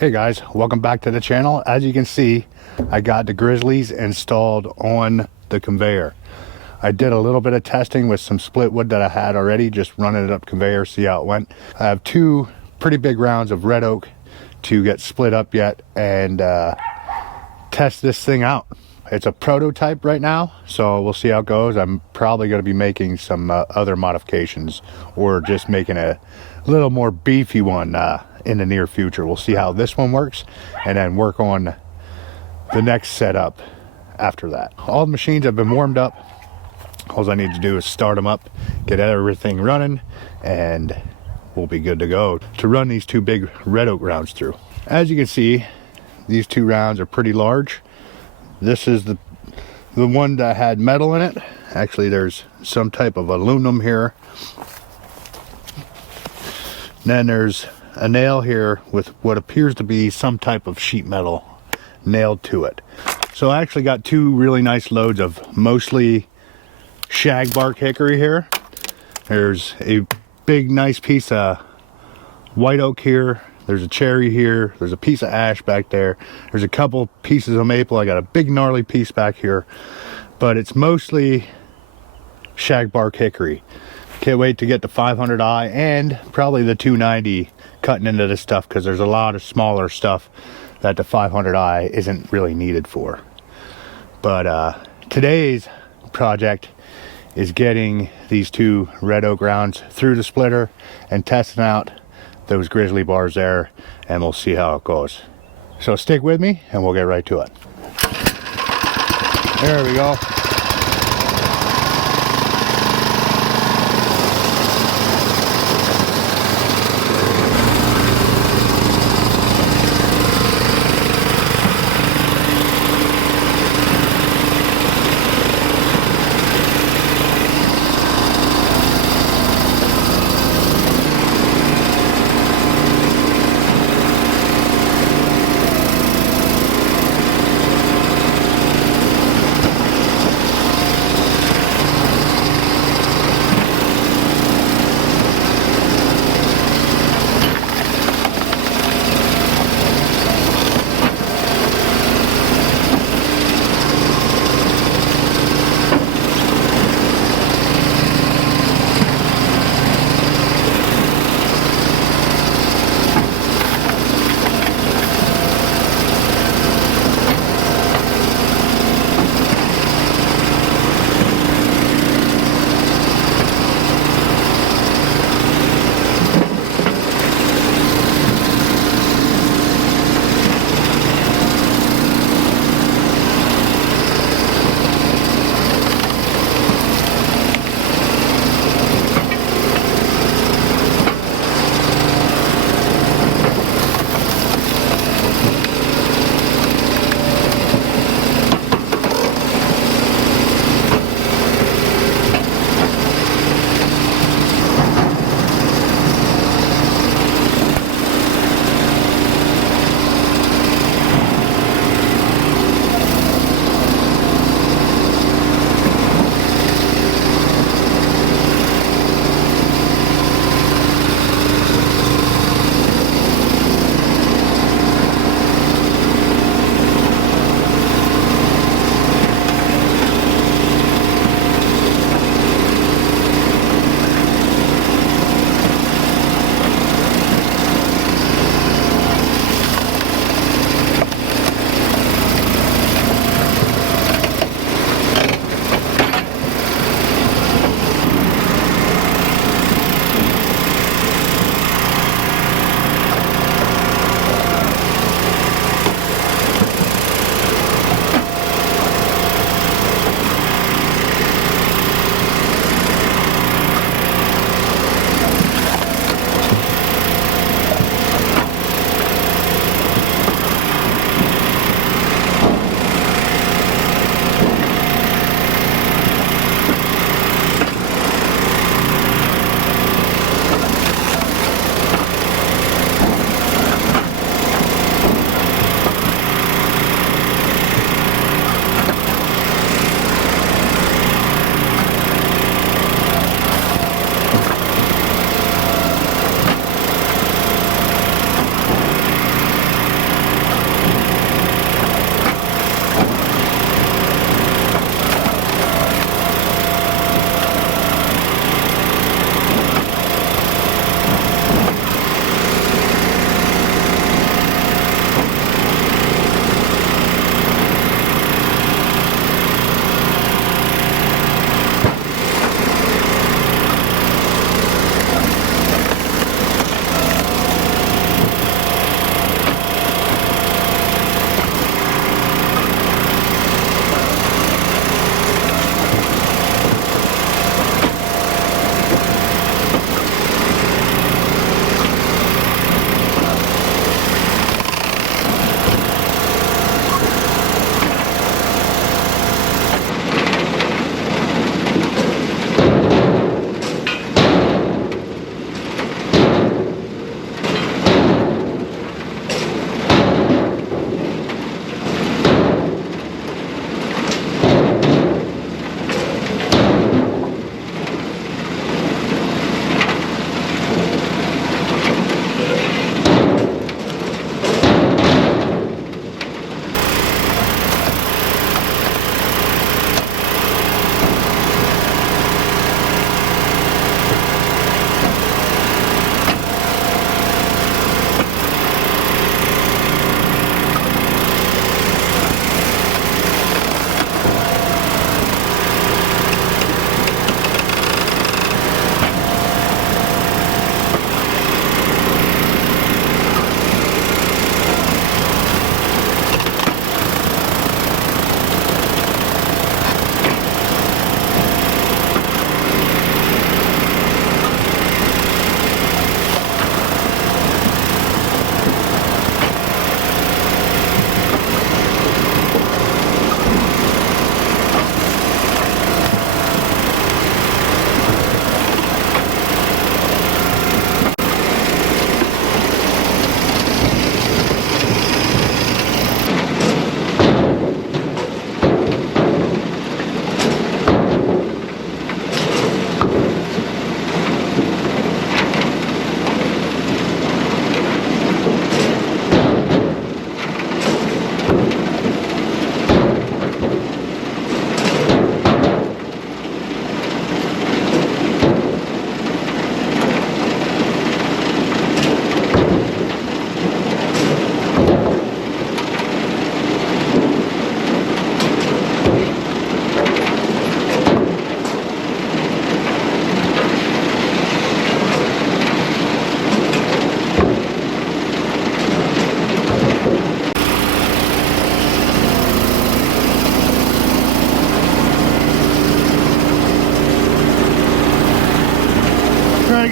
Hey guys, welcome back to the channel. As you can see, I got the Grizzlies installed on the conveyor. I did a little bit of testing with some split wood that I had already, just running it up conveyor, see how it went. I have two pretty big rounds of red oak to get split up yet and test this thing out. It's a prototype right now, so we'll see how it goes. I'm probably going to be making some other modifications or just making a little more beefy one in the near future. We'll see how this one works and then work on the next setup after that. All the machines have been warmed up. All I need to do is start them up, get everything running, and we'll be good to go to run these two big red oak rounds through. As you can see, these two rounds are pretty large. This is the one that had metal in it. Actually, there's some type of aluminum here. Then there's a nail here with what appears to be some type of sheet metal nailed to it. So I actually got two really nice loads of mostly shag bark hickory here. There's a big nice piece of white oak here. There's a cherry here. There's a piece of ash back there. There's a couple pieces of maple. I got a big gnarly piece back here, but it's mostly shag bark hickory. Can't wait to get the 500i and probably the 290 cutting into this stuff, because there's a lot of smaller stuff that the 500i isn't really needed for. But today's project is getting these two red oak rounds through the splitter and testing out those grizzly bars there, and we'll see how it goes. So stick with me and we'll get right to it. There we go.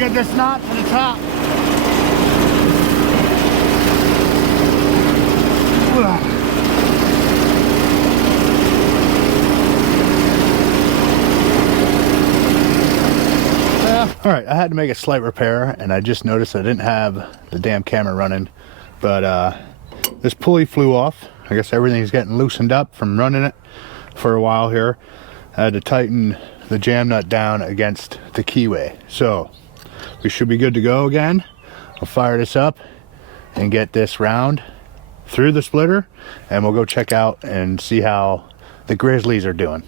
get this knot to the top. All right, I had to make a slight repair, and I just noticed I didn't have the damn camera running, but this pulley flew off. I guess everything's getting loosened up from running it for a while here. I had to tighten the jam nut down against the keyway, so we should be good to go again. I'll fire this up and get this round through the splitter, and we'll go check out and see how the grizzlies are doing.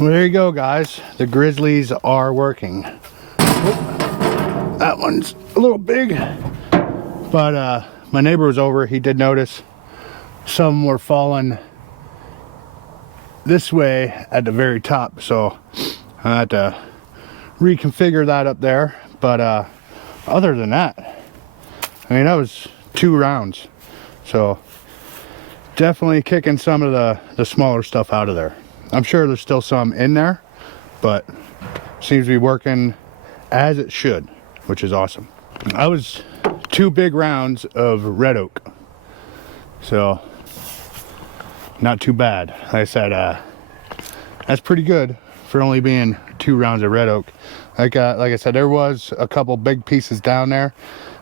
Well, there you go, guys. The grizzlies are working. Oop, that one's a little big, but my neighbor was over. He did notice some were falling this way at the very top, so I had to reconfigure that up there. But other than that, I mean, that was 2 rounds, so definitely kicking some of the smaller stuff out of there. I'm sure there's still some in there, but seems to be working as it should, which is awesome. I was 2 big rounds of red oak, so not too bad. Like I said, that's pretty good for only being 2 rounds of red oak. Like I said, there was a couple big pieces down there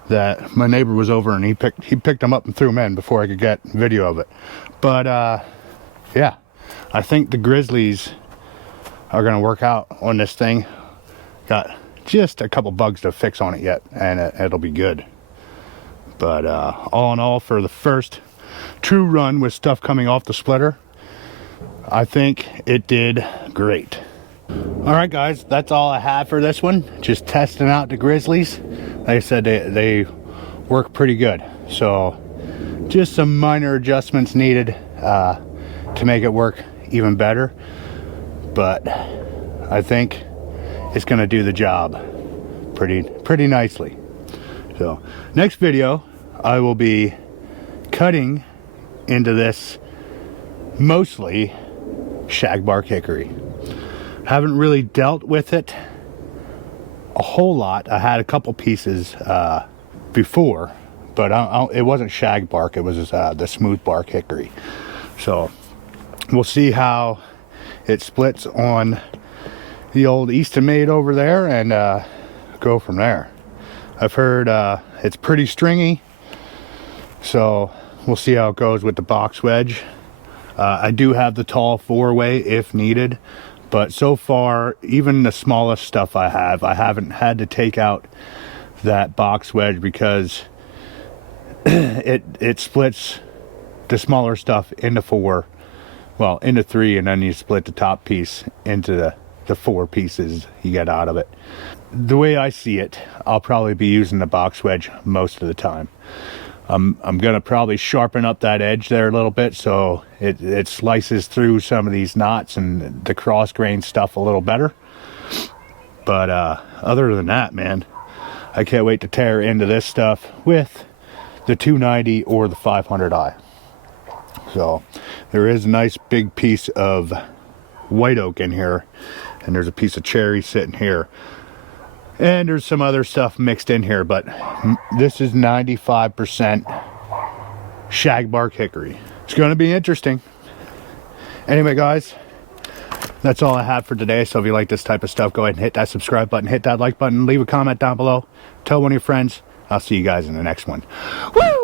that my neighbor was over and he picked them up and threw them in before I could get video of it. But yeah, I think the grizzlies are gonna work out on this thing. Got just a couple bugs to fix on it yet, and it'll be good. But all in all, for the first true run with stuff coming off the splitter, I think it did great. All right, guys, that's all I have for this one. Just testing out the grizzlies. Like I said, they work pretty good. So just some minor adjustments needed to make it work even better. But I think it's gonna do the job pretty nicely. So next video, I will be cutting into this mostly shagbark hickory. Haven't really dealt with it a whole lot. I had a couple pieces before, but it wasn't shagbark, it was the smooth bark hickory. So we'll see how it splits on the old Eastonmade over there, and go from there. I've heard it's pretty stringy, so we'll see how it goes with the box wedge. I do have the tall 4-way if needed, but so far, even the smallest stuff I haven't had to take out that box wedge because it splits the smaller stuff into 4, well, into 3, and then you split the top piece into the 4 pieces you get out of it. The way I see it, I'll probably be using the box wedge most of the time. I'm gonna probably sharpen up that edge there a little bit so it slices through some of these knots and the cross grain stuff a little better. But other than that, man, I can't wait to tear into this stuff with the 290 or the 500i. So there is a nice big piece of white oak in here, and there's a piece of cherry sitting here. And there's some other stuff mixed in here, but this is 95% shagbark hickory. It's going to be interesting. Anyway, guys, that's all I have for today. So if you like this type of stuff, go ahead and hit that subscribe button, hit that like button, leave a comment down below, tell one of your friends. I'll see you guys in the next one. Woo!